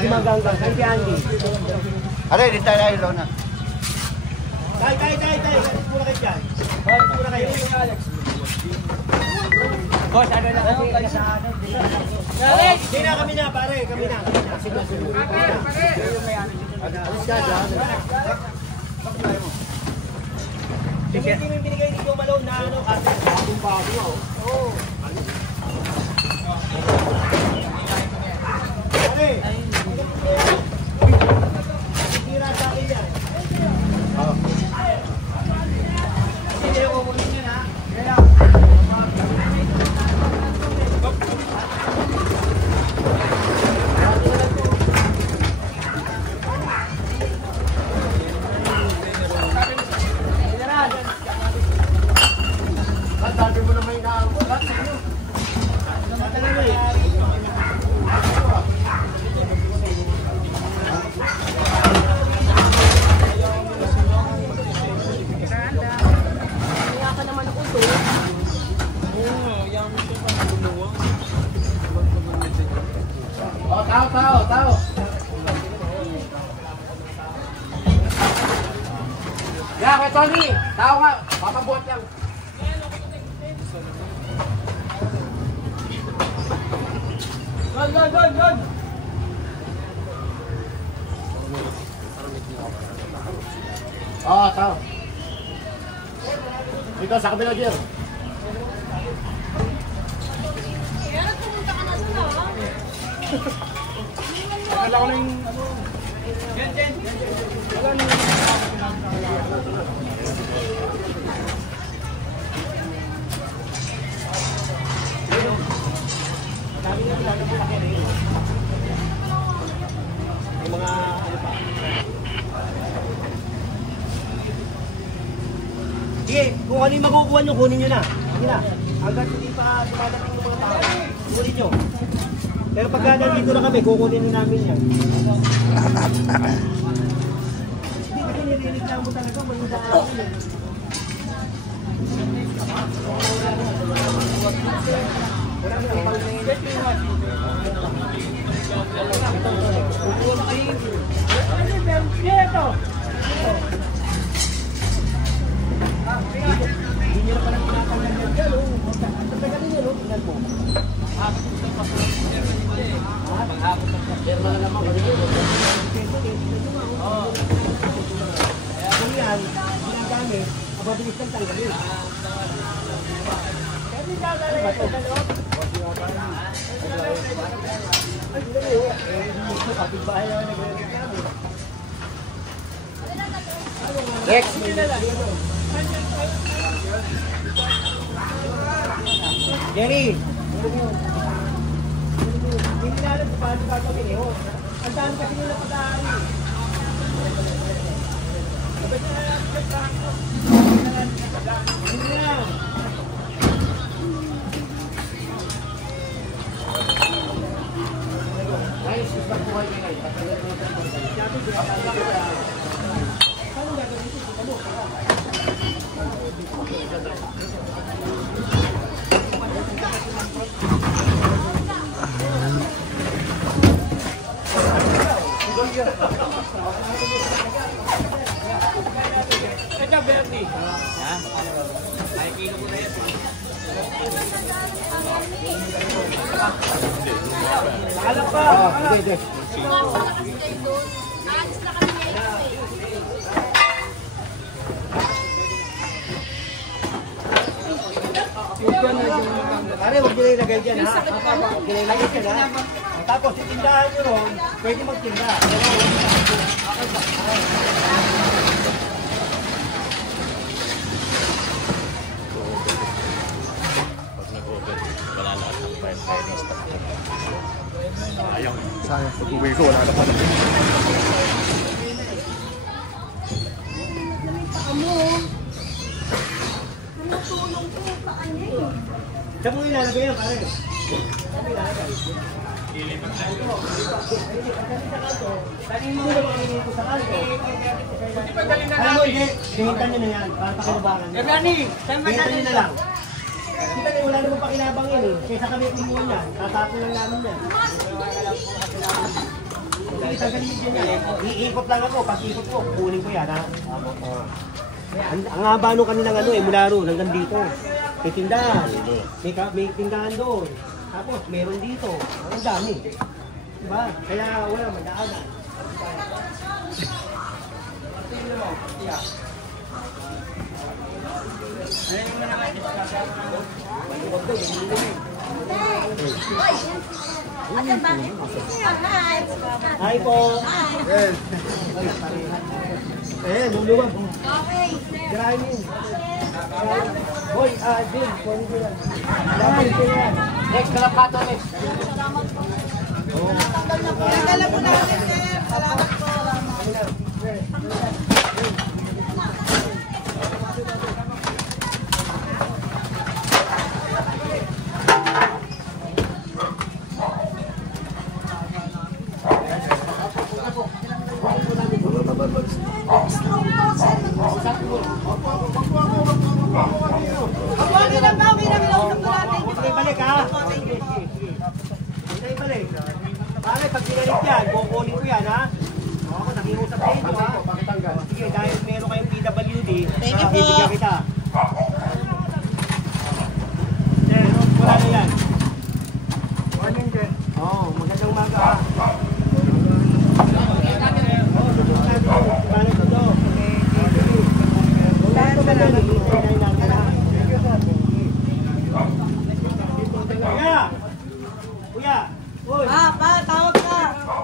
Hindi maganggang. Kaya si Andy. Aray, di tayo ilaw na. Tay. Muna kayo dyan. Muna kayo. Boss, ano na kasi sa ano? Hindi na, kami na, pare. Kami na. Sige. Alis ka dyan. Sige. Hindi mo yung binigay dito malone na ano, kasi bagong bago. Oo. Pare. Tira sa akin yan. Hindi yung kukunin yun, ha? Kaya. Sabi mo naman yung nakakagulat. Tao. Ya, kay Tony. Tao nga. Papabuhat lang. Gon. Tao. Dito sa kabila dyan. Kaya pumunta ka na doon, ha? Akala ko na yung... Jen. Wala na yung... Yung mga ano pa. Sige, kung ano yung makukuha nyo, kunin nyo na. Sige na. Hanggang hindi pa dumadating yung mga tao. Kunin nyo. Pero pagka nandito na kami, kukunin na namin yan. Hindi kasi nililiklaw mo talaga, manuda ako yun. Hindi nyo na palang pinatanggal yan dyan, oh. Tagalin nyo, no? Tingnan mo. Derma na naman, kasi yun. Kung yan, ginagamit, mababilis ng tanggalin. Kaya hindi nakalala ito, dalawa. Ay, hindi mo. Kapit-bahay naman nagre-reklamo. Rex! Jerry! Hindi na alam kung paano gagawin eh. Ang dami kasi nila pag-aari. Kapit na lang sa practice. Hindi na. Guys, gusto ko kayo ngayon. Paano gagawin ito? Paano? Ito, Bernie. Ha? Ay, kilo ko na yan. Alam pa. Hindi. Aalis na kami ngayon. Pare, huwag nyo na ilagay dyan, ha? Huwag nyo na ilagay dyan, ha? Tapos, itindahan nyo ron, pwede magtinda. Pag nag-order, wala lahat ng pwede stock. Ayaw. Sayang, pag-uwi ko, wala na pa naman. Tumutulong po sa kanya eh. Saan mo ilalagay yan, pare? Saan mo ilalagay? Tanin mo na mga sa kanto. Alam mo, hindi. Hintan nyo na yan. Para pakilabangan nyo. Hintan nyo na lang. Kita nyo, wala naman pakinabang yun eh. Kaysa kami kumuha yan. Tatapon lang namin yan. Hindi, tanggalin din yan. Iikot lang ako. Pag ikot ko, kunin ko yan ha. Ang haba nung kanilang ano eh, mula roon hanggang dito. May tindahan. May tindahan doon. Tapos meron dito. Ang dami. Diba? Kaya wala, magdaanan. Hi po. Yes. Luluwag. Okay. Grabe. Boy, Jim, sorry ko yan. Dapat ko yan. Next, kalapato, next. Nagdala po namin, sir. Salamat po. Okay lang ba? Okay lang lang natin. Huwag balik ha. Huwag balik. Pare, pag pinalit yan, kukunin ko yan ha. Ako, nakiusap sa inyo ha. Sige, dahil meron kayong PWD, bibigyan kita. Wala na yan. Oo, magandang umaga ha. Kuya! Uy! Tawag ka.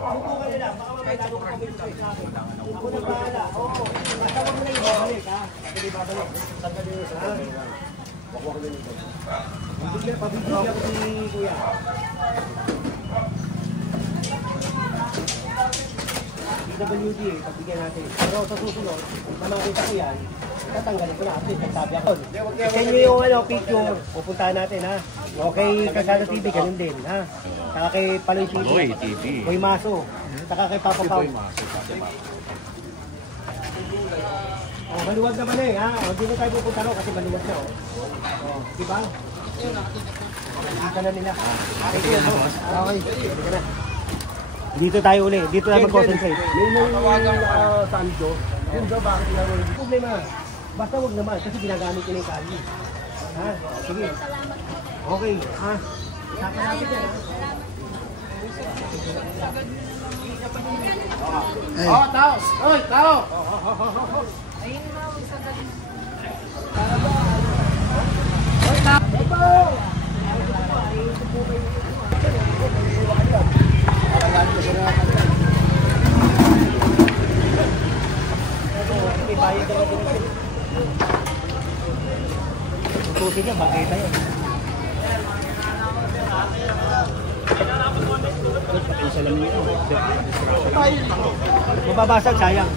Buko ka nila, baka mamaya lalo ka kami sa akin. Ako na bahala. Opo. Basta wag mo na ibabalik ha. Hindi babalik. Pabigyan ako si Kuya. PWD eh, pagbigyan natin. Pero sa susunod, kung makita ko yan, tatanggalin ko na. At least, nagsabi ako. Send nyo yung picture, pupuntahan natin ha. Okay, Kalsada TV, ganun din ha. Saka kay Paloy TV. Boy Maso. Saka kay Papa Pao. Oh, maluwag naman eh ha. Hindi na tayo pupunta ro kasi maluwag na oh. Oh, diba? Nakita na nila. Okay. Dito tayo uli. Dito na mag-concentrate. May Sanjo. Yun daw bakit na rin. Problema. Basta wag naman kasi ginagamit ko na yung kali. Ha? Sige. Okay. Ha? Saka natin yan. Oh, tao! Oy, tao! May bayad na din. Tutusin niya, bagay tayo. Mababasag, sayang.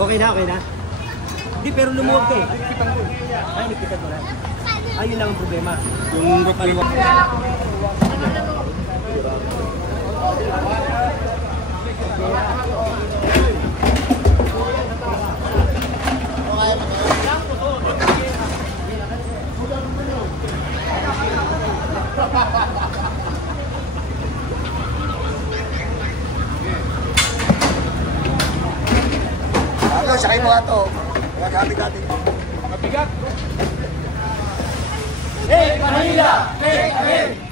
Okay na, okay na. Hindi, pero lumuwag ka eh. Ay, nipitan mo na. Ayun lang ang problema. Yung maluwag. Sakay mo nga ito. Magagamit natin. Hey, Manila! Hey, hey!